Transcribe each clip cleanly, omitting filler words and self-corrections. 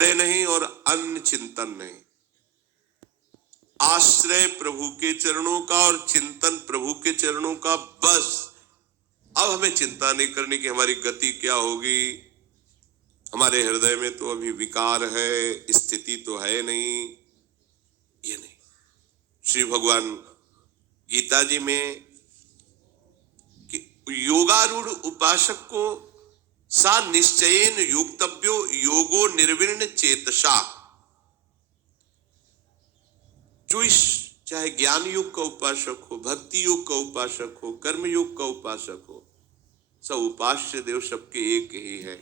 नहीं और अन्य चिंतन नहीं, आश्रय प्रभु के चरणों का और चिंतन प्रभु के चरणों का, बस। अब हमें चिंता नहीं करनी कि हमारी गति क्या होगी, हमारे हृदय में तो अभी विकार है, स्थिति तो है नहीं, ये नहीं। श्री भगवान गीता जी में योगारूढ़ उपासक को सा निश्चयेन योक्तव्यो योगो निर्विण्ण चेतसा, जो इस चाहे ज्ञान योग का उपासक हो, भक्ति योग का उपासक हो, कर्म योग का उपासक हो, सब उपास्य देव सबके एक ही है।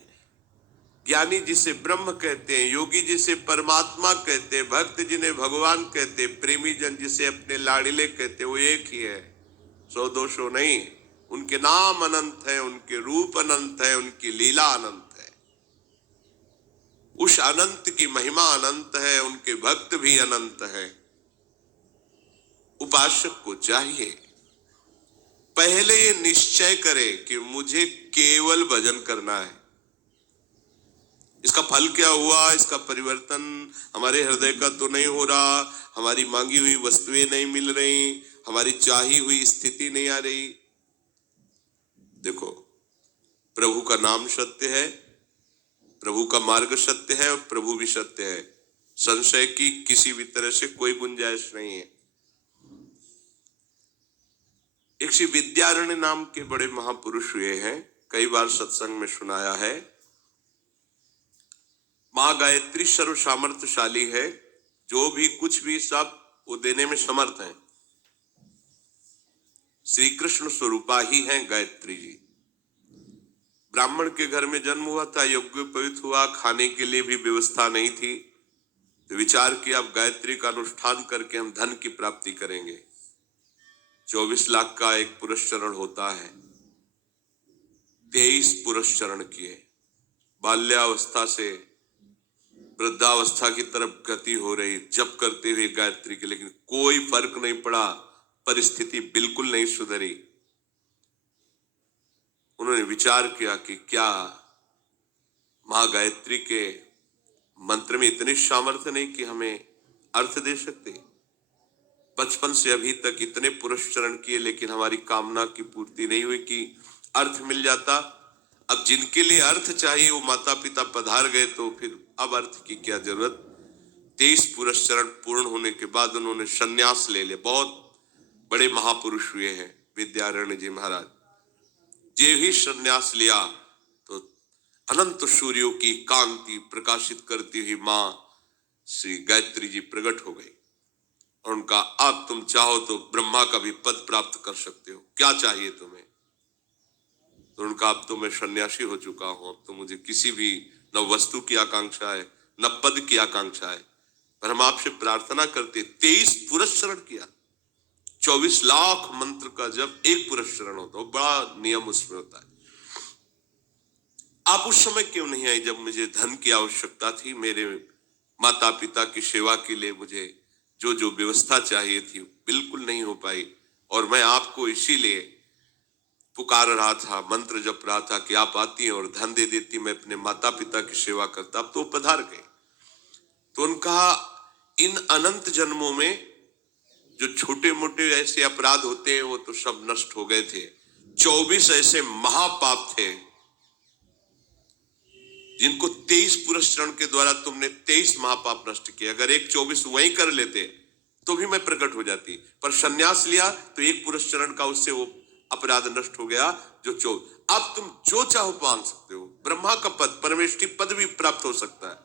ज्ञानी जिसे ब्रह्म कहते हैं, योगी जिसे परमात्मा कहते हैं, भक्त जिन्हें भगवान कहते हैं, प्रेमी जन जिसे अपने लाडिले कहते हैं, वो एक ही है, सौ दो सौ नहीं। उनके नाम अनंत है, उनके रूप अनंत है, उनकी लीला अनंत है, उस अनंत की महिमा अनंत है, उनके भक्त भी अनंत है। उपासक को चाहिए पहले ये निश्चय करे कि मुझे केवल भजन करना है। इसका फल क्या हुआ, इसका परिवर्तन हमारे हृदय का तो नहीं हो रहा, हमारी मांगी हुई वस्तुएं नहीं मिल रही, हमारी चाही हुई स्थिति नहीं आ रही। देखो, प्रभु का नाम सत्य है, प्रभु का मार्ग सत्य है और प्रभु भी सत्य है, संशय की किसी भी तरह से कोई गुंजाइश नहीं है। एक श्री विद्यारण्य नाम के बड़े महापुरुष हुए हैं, कई बार सत्संग में सुनाया है। मां गायत्री सर्व सामर्थ्यशाली है, जो भी कुछ भी सब वो देने में समर्थ है। श्री कृष्ण स्वरूपा ही हैं गायत्री जी। ब्राह्मण के घर में जन्म हुआ था, यज्ञोपवीत हुआ, खाने के लिए भी व्यवस्था नहीं थी, तो विचार किया अब गायत्री का अनुष्ठान करके हम धन की प्राप्ति करेंगे। 24 लाख का एक पुरस्चरण होता है, 23 पुरस्चरण किए। बाल्यावस्था से वृद्धावस्था की तरफ गति हो रही, जप करते हुए गायत्री के, लेकिन कोई फर्क नहीं पड़ा, परिस्थिति बिल्कुल नहीं सुधरी। उन्होंने विचार किया कि क्या मां गायत्री के मंत्र में इतनी सामर्थ्य नहीं कि हमें अर्थ दे सकते। बचपन से अभी तक इतने पुरस्चरण किए, लेकिन हमारी कामना की पूर्ति नहीं हुई कि अर्थ मिल जाता। अब जिनके लिए अर्थ चाहिए वो माता पिता पधार गए, तो फिर अब अर्थ की क्या जरूरत। 23 पुरस्चरण पूर्ण होने के बाद उन्होंने संन्यास ले लिया। बहुत बड़े महापुरुष हुए हैं विद्यारण्य जी महाराज। जे ही संन्यास लिया तो अनंत सूर्यों की कांति प्रकाशित करती हुई मां श्री गायत्री जी प्रकट हो गई और उनका, अब तुम चाहो तो ब्रह्मा का भी पद प्राप्त कर सकते हो, क्या चाहिए तुम्हें। तो उनका, अब तो मैं सन्यासी हो चुका हूं, अब तो मुझे किसी भी न वस्तु की आकांक्षा है न पद की आकांक्षा है, पर हम आपसे प्रार्थना करते। 23 पुरस्चरण किया, 24 लाख मंत्र का जब एक पुरस्चरण होता है, बड़ा नियम उसमें होता है। आप उस समय क्यों नहीं आई जब मुझे धन की आवश्यकता थी, मेरे माता पिता की सेवा के लिए मुझे जो जो व्यवस्था चाहिए थी बिल्कुल नहीं हो पाई, और मैं आपको इसीलिए पुकार रहा था, मंत्र जप रहा था कि आप आती और धन दे देती, मैं अपने माता पिता की सेवा करता। अब तो पधार गए। तो उनका, इन अनंत जन्मों में जो छोटे मोटे ऐसे अपराध होते हैं वो तो सब नष्ट हो गए थे। 24 ऐसे महापाप थे जिनको 23 पुरस्चरण के द्वारा तुमने 23 महापाप नष्ट किए। अगर एक 24 वहीं कर लेते तो भी मैं प्रकट हो जाती, पर संन्यास लिया तो एक पुरस्चरण का उससे वो अपराध नष्ट हो गया जो अब तुम जो चाहो मांग सकते हो। ब्रह्मा का पद, परमेष्ठी पद भी प्राप्त हो सकता है।